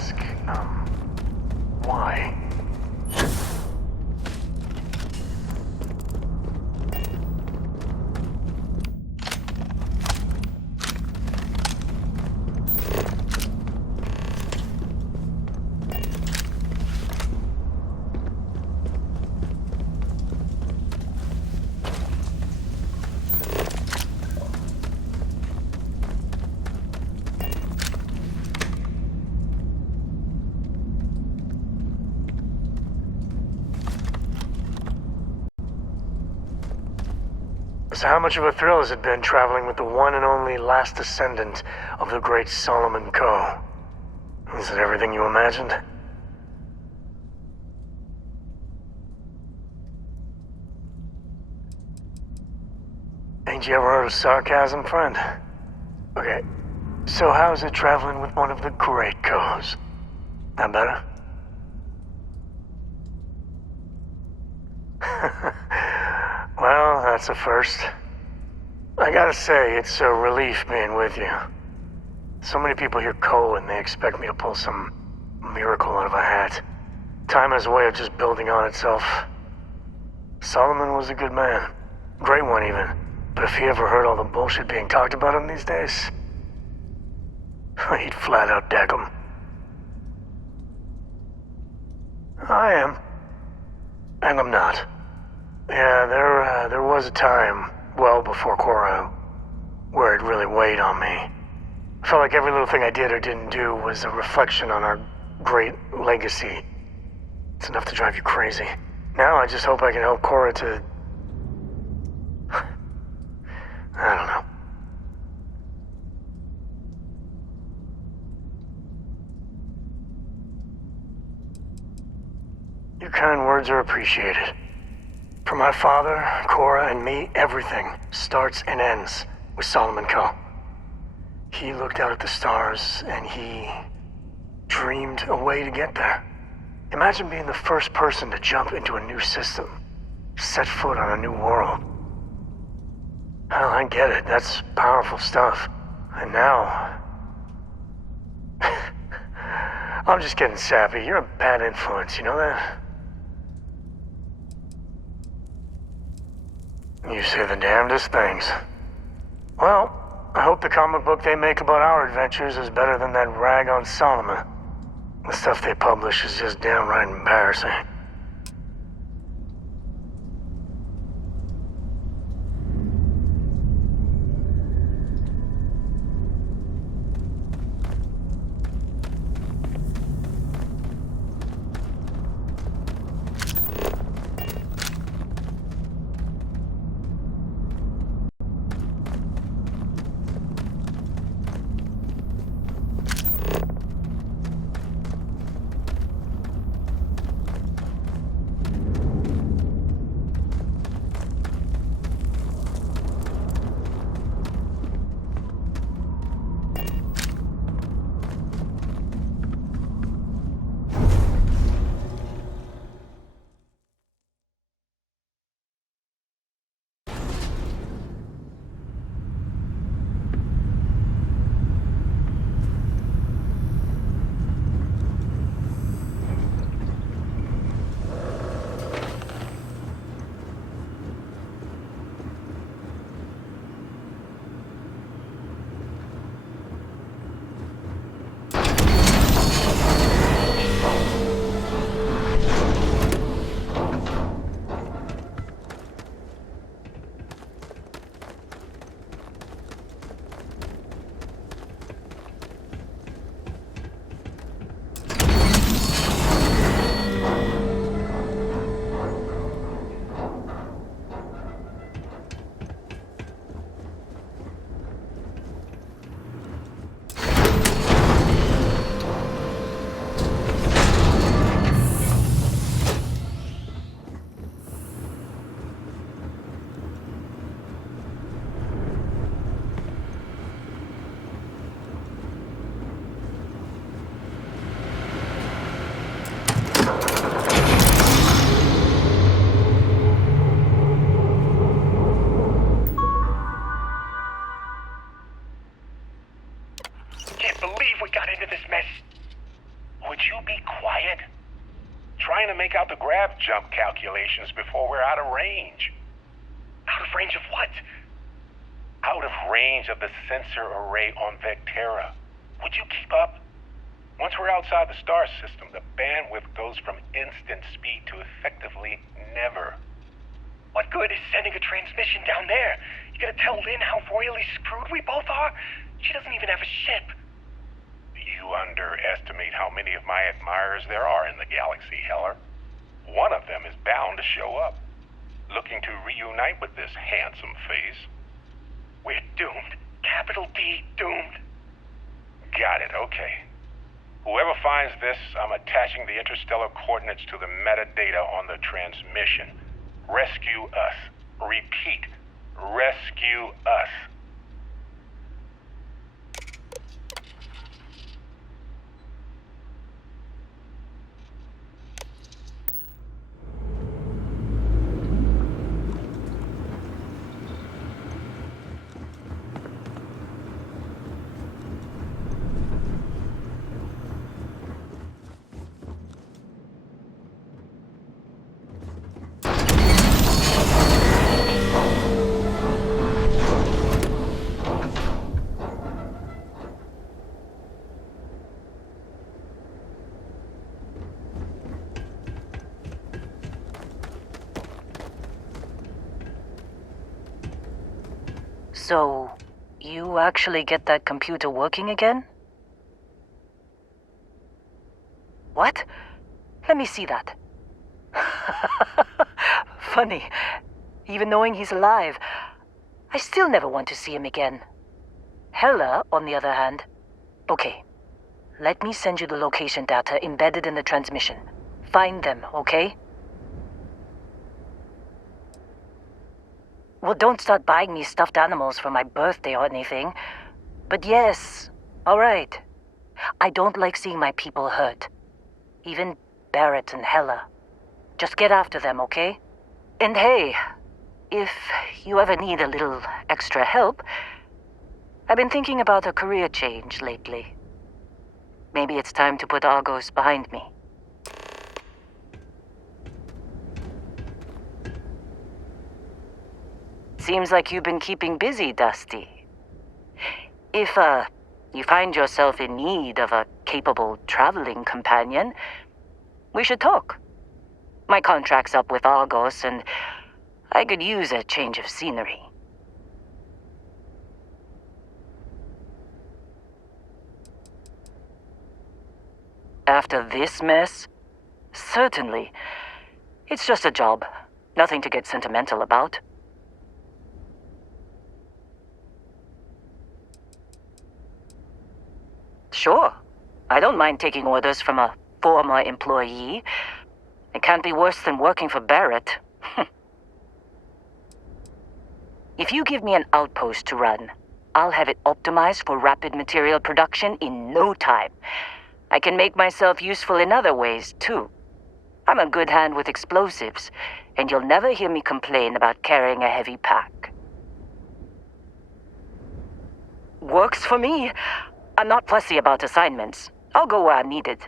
ask, why? So how much of a thrill has it been traveling with the one and only last descendant of the great Solomon Coe? Is it everything you imagined? Ain't you ever heard of sarcasm, friend? Okay, so how's it traveling with one of the great Coes? That better? Well, that's a first. I gotta say, it's a relief being with you. So many people hear Cole and they expect me to pull some miracle out of a hat. Time has a way of just building on itself. Solomon was a good man. Great one, even. But if he ever heard all the bullshit being talked about him these days, he'd flat out deck him. I am. And I'm not. Yeah, there was a time, well before Cora, where it really weighed on me. I felt like every little thing I did or didn't do was a reflection on our great legacy. It's enough to drive you crazy. Now I just hope I can help Cora to... I don't know. Your kind words are appreciated. For my father, Cora, and me, everything starts and ends with Solomon Coe. He looked out at the stars, and he dreamed a way to get there. Imagine being the first person to jump into a new system, set foot on a new world. Hell, I get it. That's powerful stuff. And now... I'm just getting sappy. You're a bad influence, you know that? You say the damnedest things. Well, I hope the comic book they make about our adventures is better than that rag on Solomon. The stuff they publish is just downright embarrassing. grav jump calculations before we're out of range. Out of range of what? Out of range of the sensor array on Vectera. Would you keep up? Once we're outside the star system, the bandwidth goes from instant speed to effectively never. What good is sending a transmission down there? You gonna tell Lynn how royally screwed we both are? She doesn't even have a ship. You underestimate how many of my admirers there are in the galaxy, Heller. One of them is bound to show up, looking to reunite with this handsome face. We're doomed. Capital D, doomed. Got it, okay. Whoever finds this, I'm attaching the interstellar coordinates to the metadata on the transmission. Rescue us. Repeat, rescue us. So, you actually get that computer working again? What? Let me see that. Funny. Even knowing he's alive, I still never want to see him again. Hella, on the other hand. Okay. Let me send you the location data embedded in the transmission. Find them, okay? Well, don't start buying me stuffed animals for my birthday or anything. But yes, all right. I don't like seeing my people hurt. Even Barrett and Hella. Just get after them, okay? And hey, if you ever need a little extra help, I've been thinking about a career change lately. Maybe it's time to put Argos behind me. Seems like you've been keeping busy, Dusty. If, you find yourself in need of a capable traveling companion, we should talk. My contract's up with Argos, and I could use a change of scenery. After this mess? Certainly. It's just a job. Nothing to get sentimental about. Sure. I don't mind taking orders from a former employee. It can't be worse than working for Barrett. If you give me an outpost to run, I'll have it optimized for rapid material production in no time. I can make myself useful in other ways, too. I'm a good hand with explosives, and you'll never hear me complain about carrying a heavy pack. Works for me. I'm not fussy about assignments. I'll go where I'm needed.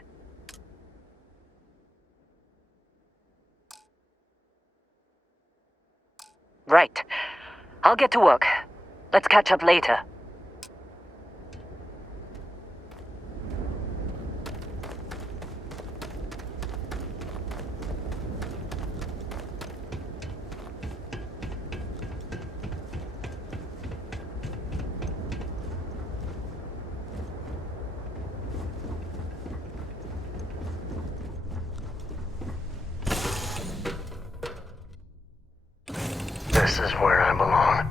Right. I'll get to work. Let's catch up later. This is where I belong.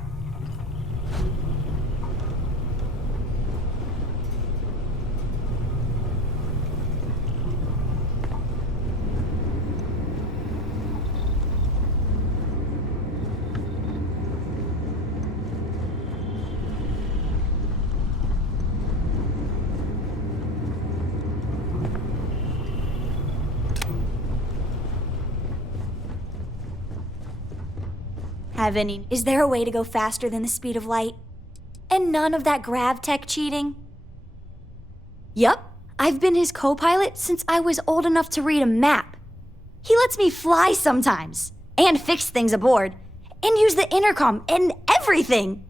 Is there a way to go faster than the speed of light? And none of that grav tech cheating? Yup, I've been his co-pilot since I was old enough to read a map. He lets me fly sometimes, and fix things aboard, and use the intercom and everything.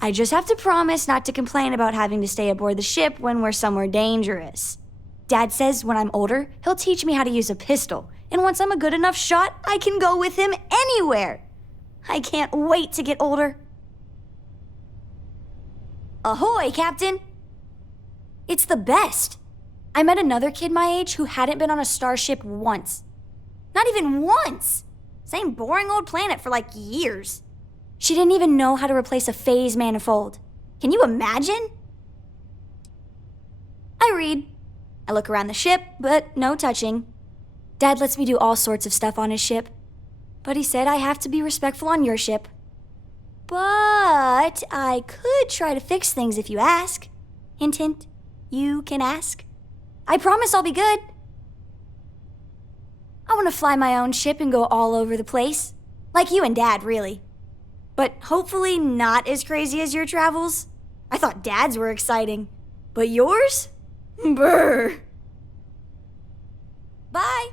I just have to promise not to complain about having to stay aboard the ship when we're somewhere dangerous. Dad says when I'm older, he'll teach me how to use a pistol, and once I'm a good enough shot, I can go with him anywhere. I can't wait to get older. Ahoy, Captain! It's the best. I met another kid my age who hadn't been on a starship once. Not even once! Same boring old planet for like years. She didn't even know how to replace a phase manifold. Can you imagine? I read. I look around the ship, but no touching. Dad lets me do all sorts of stuff on his ship. But he said I have to be respectful on your ship. But I could try to fix things if you ask. Hint, hint. You can ask. I promise I'll be good. I want to fly my own ship and go all over the place. Like you and Dad, really. But hopefully not as crazy as your travels. I thought Dad's were exciting. But yours? Brr. Bye.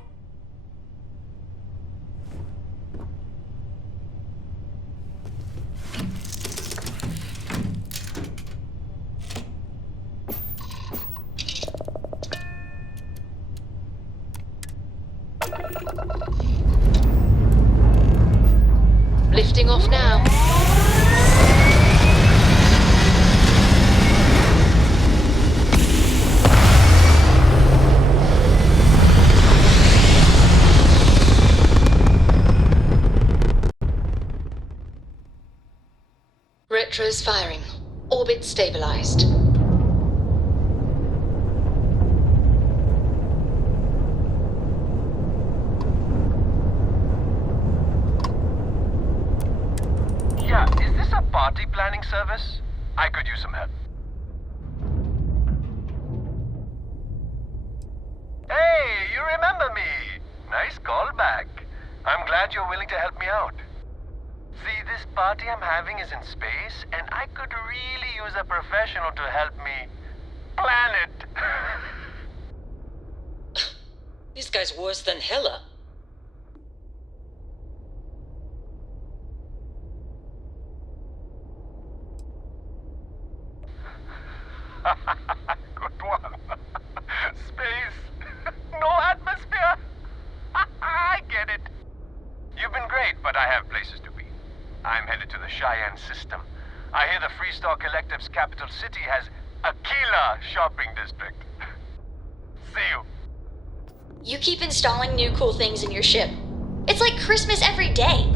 Lifting off now. Retros firing. Orbit stabilized. Yeah, is this a party planning service? I could use some help. Hey, you remember me. Nice callback. I'm glad you're willing to help me out. See, this party I'm having is in space, and I could really use a professional to help me plan it. This guy's worse than Hella. Good one. Space. No atmosphere. I get it. You've been great, but I have places to be. I'm headed to the Cheyenne system. I hear the Freestar Collective's capital city has a killer shopping district. See you. You keep installing new cool things in your ship. It's like Christmas every day.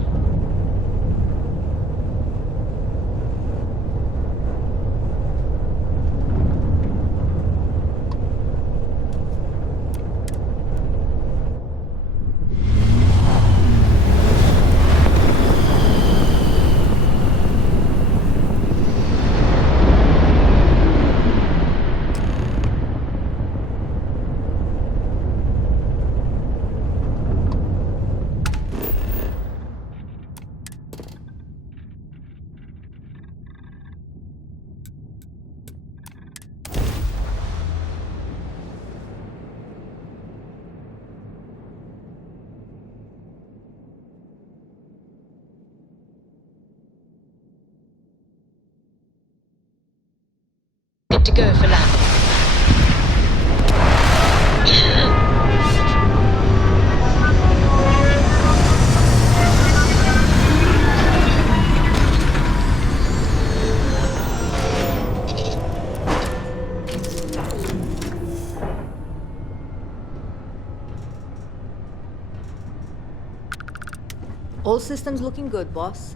Good to go for landing. All systems looking good, boss.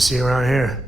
to see around here?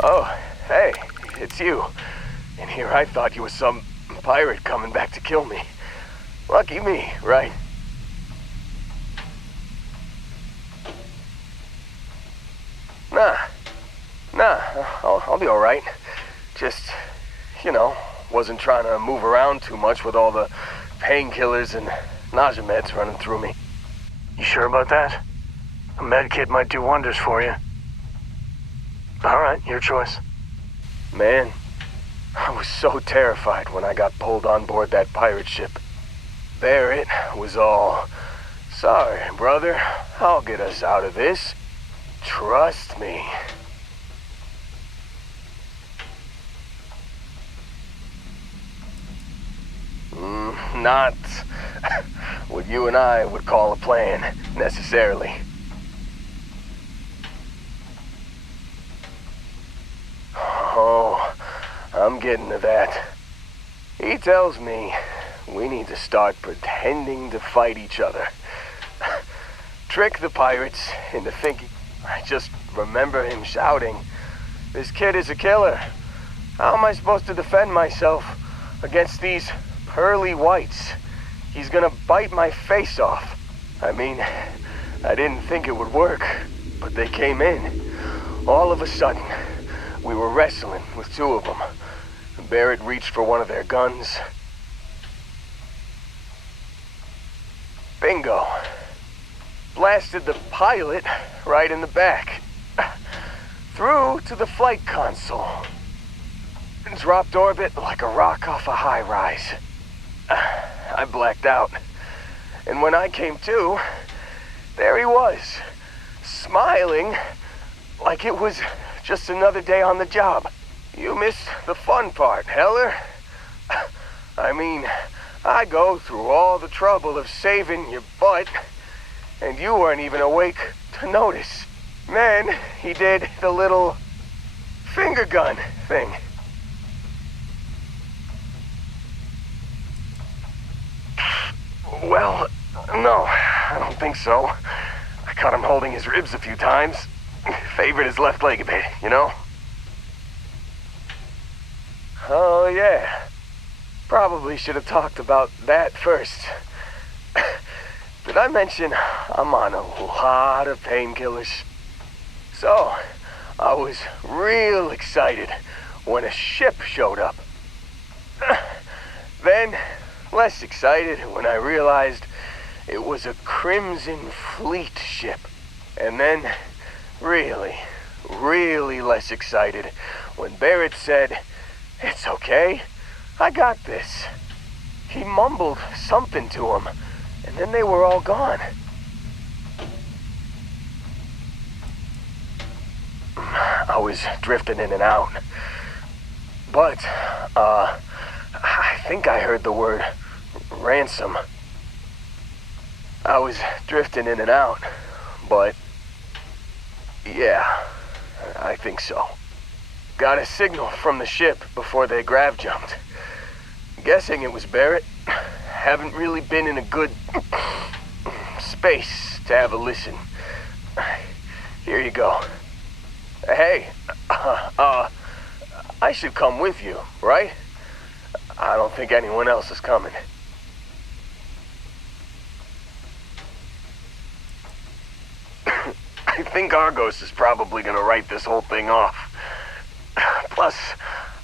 Oh, hey, it's you. And here I thought you was some pirate coming back to kill me. Lucky me, right? Nah, I'll be alright. Just, wasn't trying to move around too much with all the painkillers and nausea meds running through me. You sure about that? A med kit might do wonders for you. Alright, your choice. Man, I was so terrified when I got pulled on board that pirate ship. Barrett was all, "Sorry, brother, I'll get us out of this. Trust me." Not what you and I would call a plan, necessarily. Oh, I'm getting to that. He tells me we need to start pretending to fight each other. Trick the pirates into thinking. I just remember him shouting, "This kid is a killer. How am I supposed to defend myself against these pearly whites? He's gonna bite my face off." I mean, I didn't think it would work, but they came in. All of a sudden, we were wrestling with two of them. Barrett reached for one of their guns. Bingo. Blasted the pilot right in the back. Through to the flight console. Dropped orbit like a rock off a high-rise. I blacked out. And when I came to, there he was, smiling like it was just another day on the job. You missed the fun part, Heller. I mean, I go through all the trouble of saving your butt, and you weren't even awake to notice. Then he did the little finger gun thing. Well, No, I don't think so. I caught him holding his ribs a few times. Favored his left leg a bit, you know? Oh, yeah. Probably should have talked about that first. Did I mention I'm on a lot of painkillers? So, I was real excited when a ship showed up. Then, less excited when I realized it was a Crimson Fleet ship. And then, really less excited when Barrett said, "It's okay, I got this." He mumbled something to him, and then they were all gone. I was drifting in and out. But, I think I heard the word ransom. I was drifting in and out, but yeah, I think so. Got a signal from the ship before they grav jumped. Guessing it was Barrett. Haven't really been in a good space to have a listen. Here you go. Hey, I should come with you, right? I don't think anyone else is coming. I think Argos is probably gonna write this whole thing off. Plus,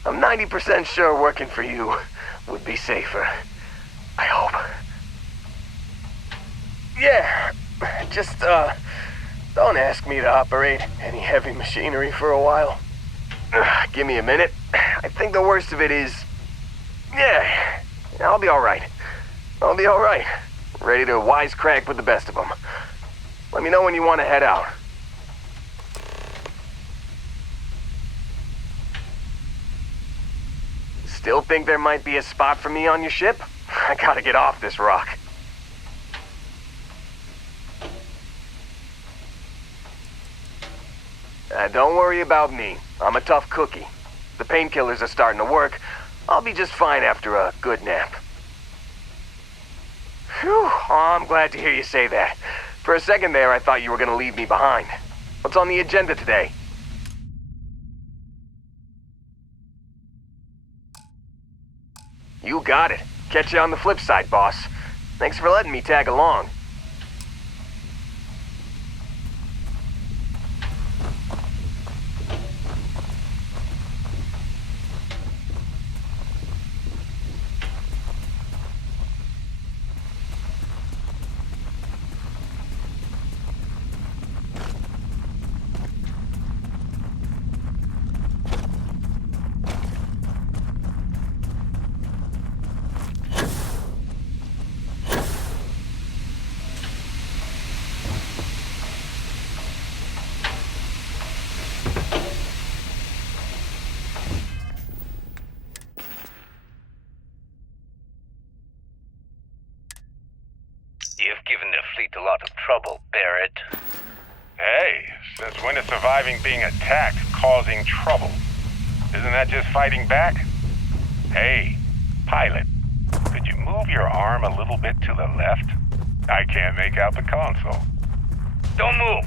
I'm 90% sure working for you would be safer. I hope. Yeah, just, don't ask me to operate any heavy machinery for a while. Give me a minute. I think the worst of it is... Yeah, I'll be alright. I'll be alright. Ready to wisecrack with the best of them. Let me know when you want to head out. Still think there might be a spot for me on your ship? I gotta get off this rock. Don't worry about me. I'm a tough cookie. The painkillers are starting to work. I'll be just fine after a good nap. Phew, oh, I'm glad to hear you say that. For a second there, I thought you were gonna leave me behind. What's on the agenda today? You got it. Catch you on the flip side, boss. Thanks for letting me tag along. You've given the fleet a lot of trouble, Barrett. Hey, since when is surviving being attacked causing trouble? Isn't that just fighting back? Hey, pilot, could you move your arm a little bit to the left? I can't make out the console. Don't move!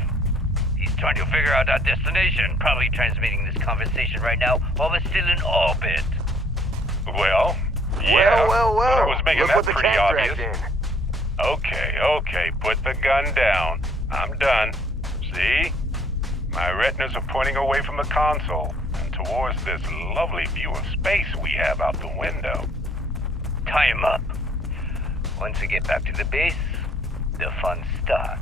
He's trying to figure out our destination. Probably transmitting this conversation right now while we're still in orbit. Well, yeah. Well. I was making Look that what the pretty cat obvious. dragged in. Okay, put the gun down. I'm done. See? My retinas are pointing away from the console and towards this lovely view of space we have out the window. Tie him up. Once we get back to the base, the fun starts.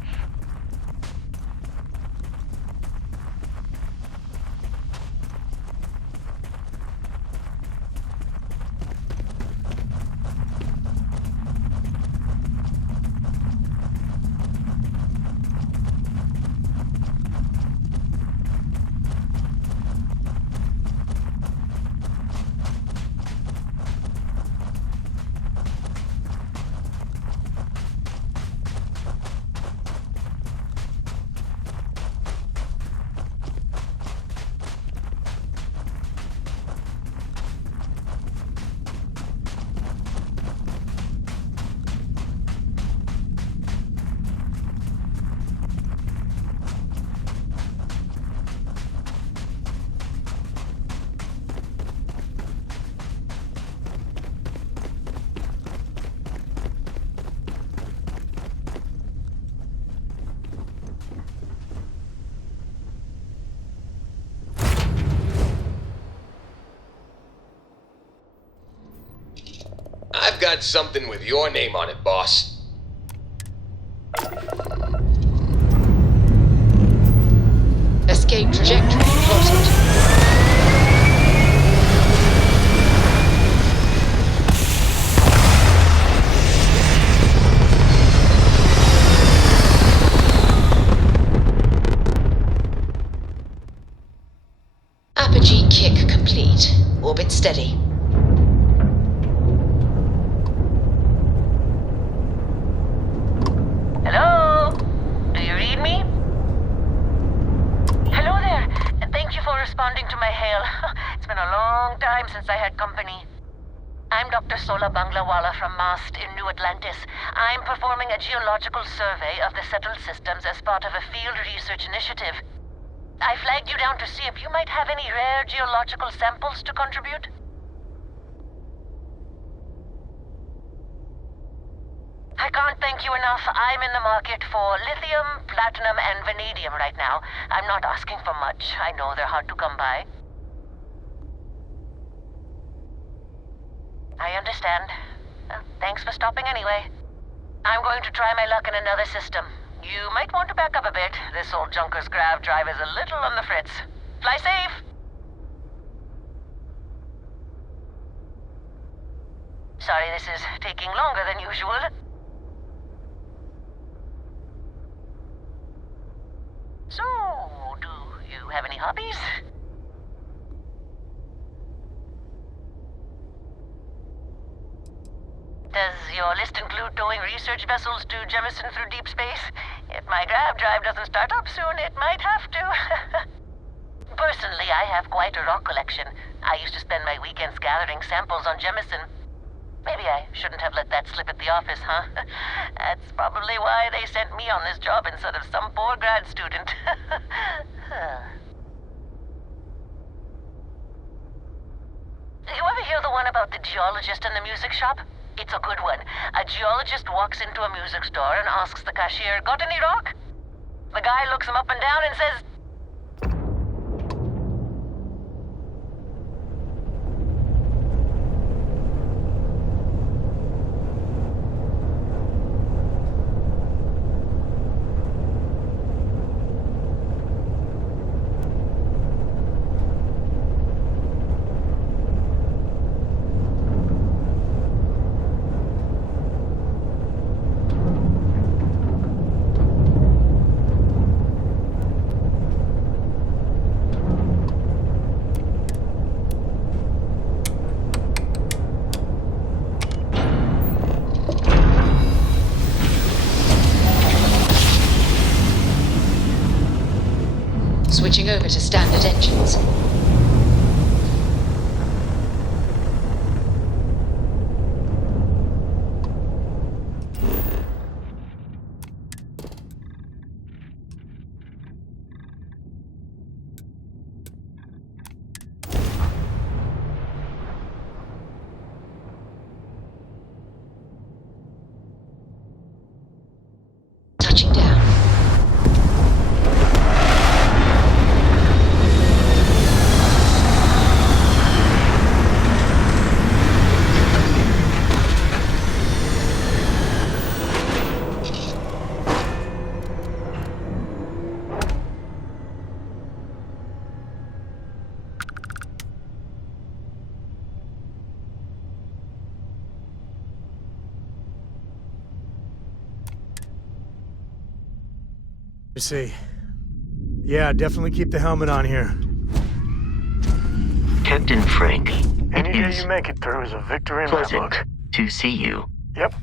got something with your name on it, boss. Escape trajectory plotted. Apogee kick complete. Orbit steady. Hello? Do you read me? Hello there. Thank you for responding to my hail. It's been a long time since I had company. I'm Dr. Sola Banglawala from MAST in New Atlantis. I'm performing a geological survey of the settled systems as part of a field research initiative. I flagged you down to see if you might have any rare geological samples to contribute. I can't thank you enough. I'm in the market for lithium, platinum, and vanadium right now. I'm not asking for much. I know they're hard to come by. I understand. Well, thanks for stopping anyway. I'm going to try my luck in another system. You might want to back up a bit. This old junker's grav drive is a little on the fritz. Fly safe! Sorry this is taking longer than usual. So, do you have any hobbies? Does your list include towing research vessels to Jemison through deep space? If my grav drive doesn't start up soon, it might have to. Personally, I have quite a rock collection. I used to spend my weekends gathering samples on Jemison. Maybe I shouldn't have let that slip at the office, huh? That's probably why they sent me on this job instead of some poor grad student. You ever hear the one about the geologist in the music shop? It's a good one. A geologist walks into a music store and asks the cashier, "Got any rock?" The guy looks him up and down and says, Switching over to standard engines. Touching down. You see. Yeah, definitely keep the helmet on here. Captain Frank, Any it day is you make it through is a victory in my pleasant book. to see you. Yep.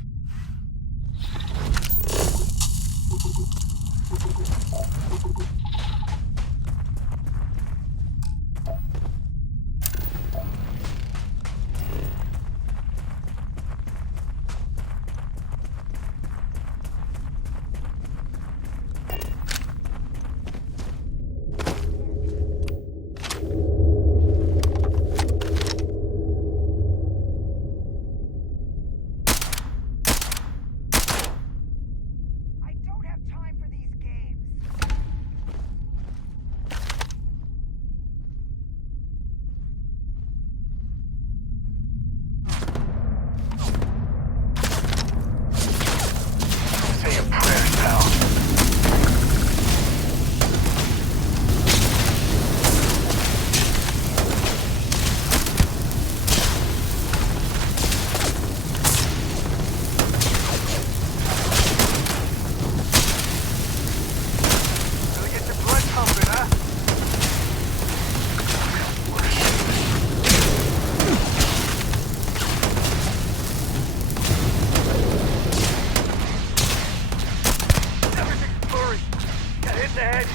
Just ahead.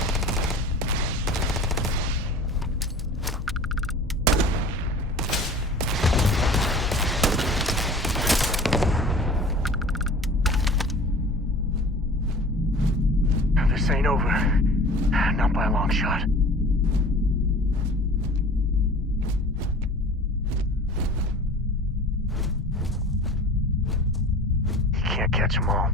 This ain't over. Not by a long shot. You can't catch them all.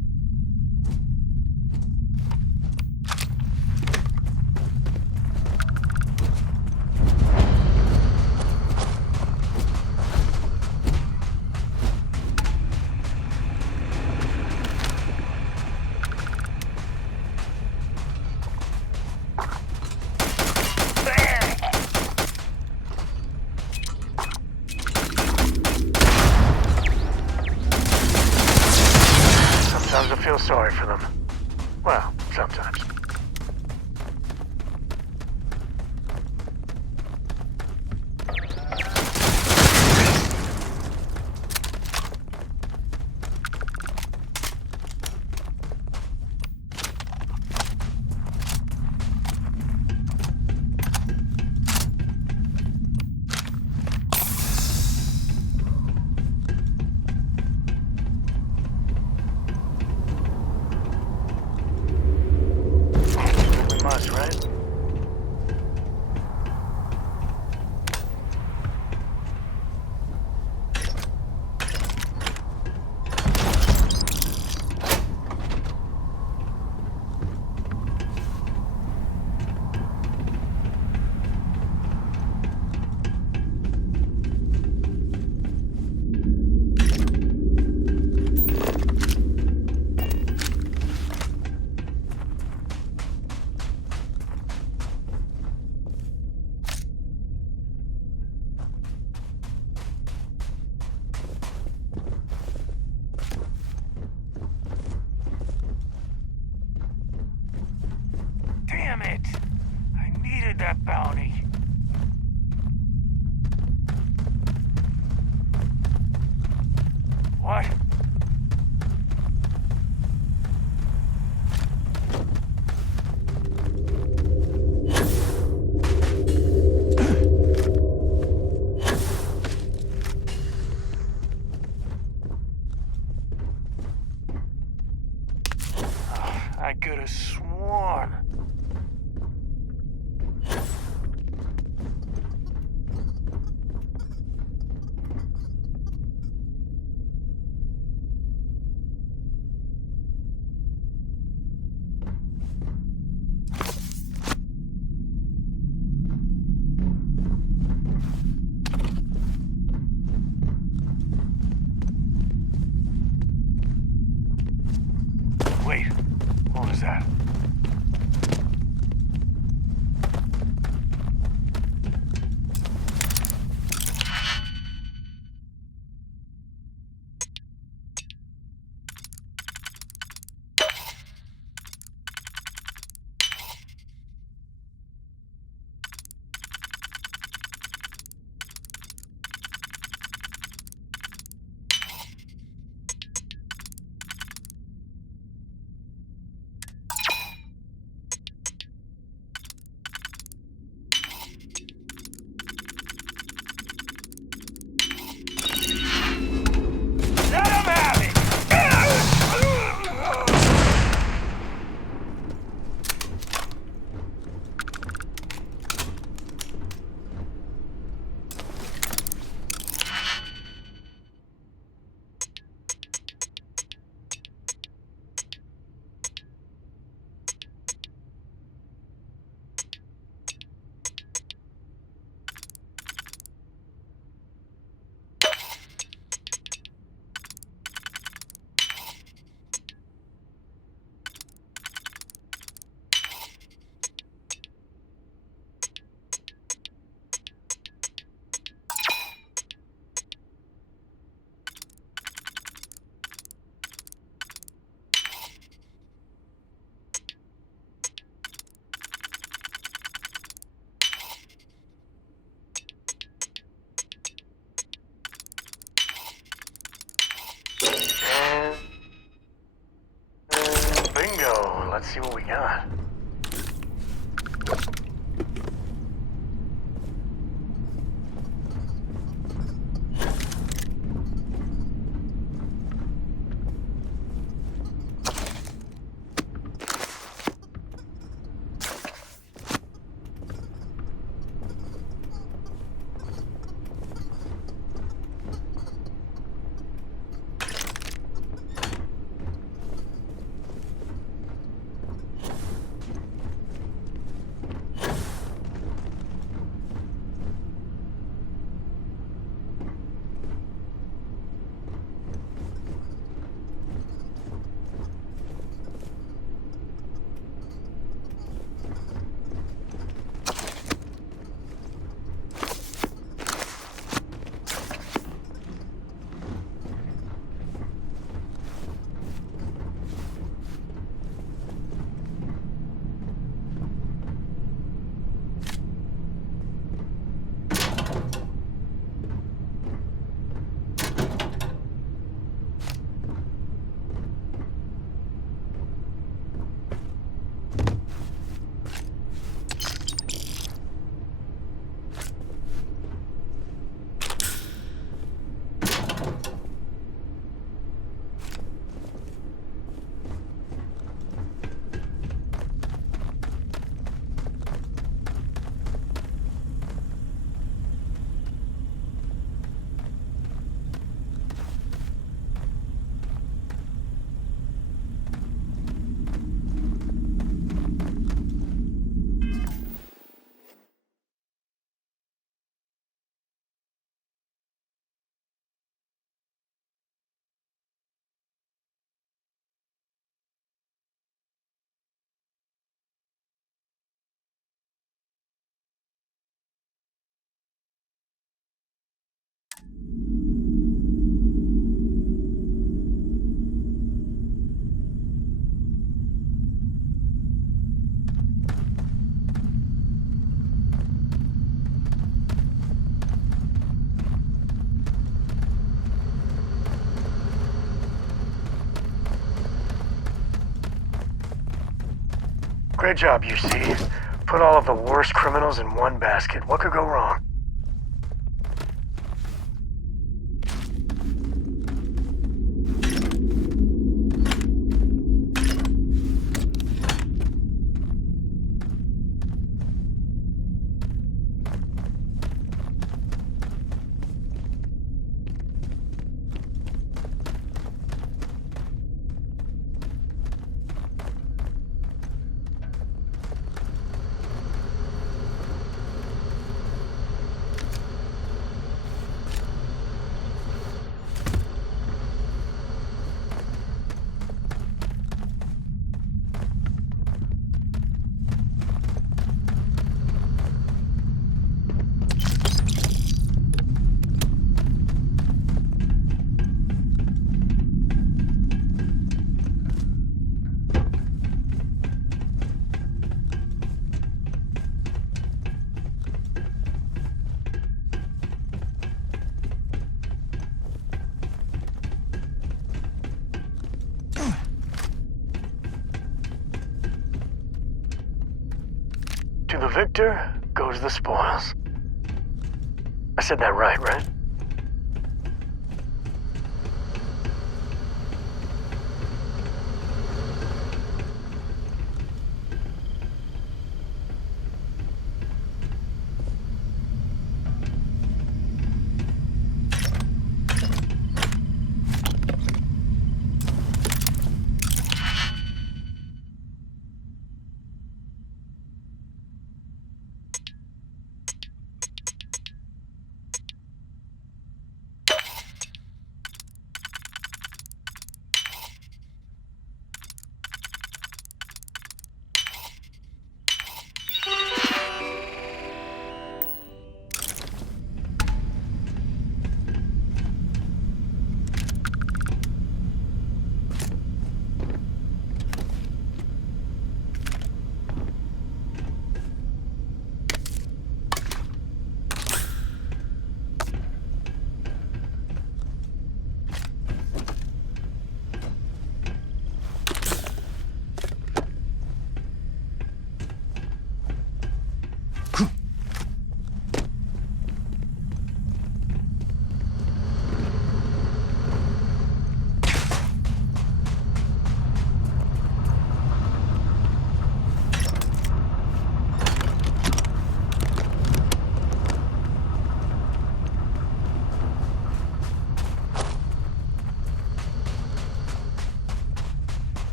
Sometimes I feel sorry for them. Well, sometimes. We must, right? Damn it! I needed that bounty. What? I could have sworn. Wait, what was that? Great job, UC. Put all of the worst criminals in one basket. What could go wrong? To the victor goes the spoils. I said that right?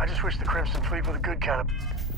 I just wish the Crimson Fleet were the good kind of...